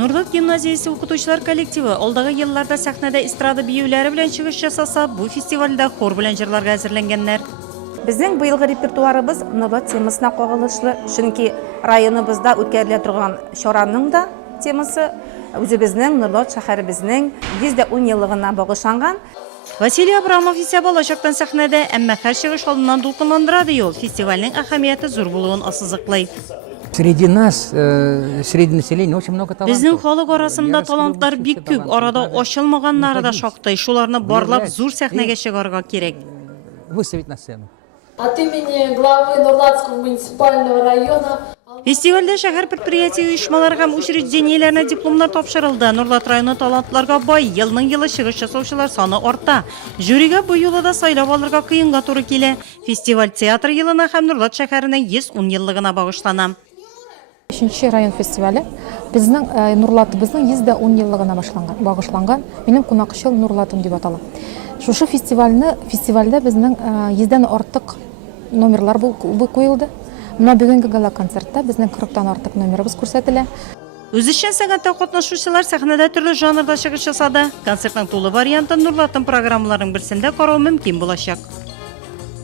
Нурлат гимназиясы укытучылар коллективі алдағы елларда сахнада эстрада биюләре белән чыгыш жасаса, бу фестивальдә хор белән җырларга әзерләнгәннәр. Безнең быелгы репертуарыбыз Нурлат темасына кагылышлы, чөнки районыбызда үткәрелә торган чараның да темасы үзебезнең Нурлат шәһәребезнең 110 еллыгына багышланган. Василий Абрамов исә балачактан сәхнәдә, әмма һәр чыгыш алдыннан дулкынландыра ди ул. Фестивальнең әһәмияте зур булуын ассызыклый. Среди нас, среди населения очень много талантов. Безнең халык арасында талантлар бик күп, арада ачылмаганнары да шактый. Шуларны барлап зур сәхнәгә чыгарга кирәк. Выставить на сцену. От имени главы Нурлатского муниципального района Фестивальдә шәһәр предприятие оешмалар һәм учреждениеләренә дипломнар тапшырылды. Нурлат районы талантларга бай, елның-елы чыгыш ясаучылар саны арта. Жюригә бу юлы да сайлап алырга кыенга туры килә. Фестиваль театр елына һәм Нурлат шәһәренең 110 еллыгына багышлана. 5-нче район фестивале безнең Нурлатыбызның 110 еллыгына багышланган. Минем кунакчыл Нурлатым дип атала. Шушы фестивальдә безнең 100дән артык номерлар куелды. Менә бүгенге гала концертта безнең 40тан артык номерыбыз күрсәтелә. Үзешчән сәнгатьтә катнашучылар сәхнәдә төрле жанрда чыгыш ясады. Концертның тулы вариантын Нурлатым программаларының берсендә карау мөмкин булачак.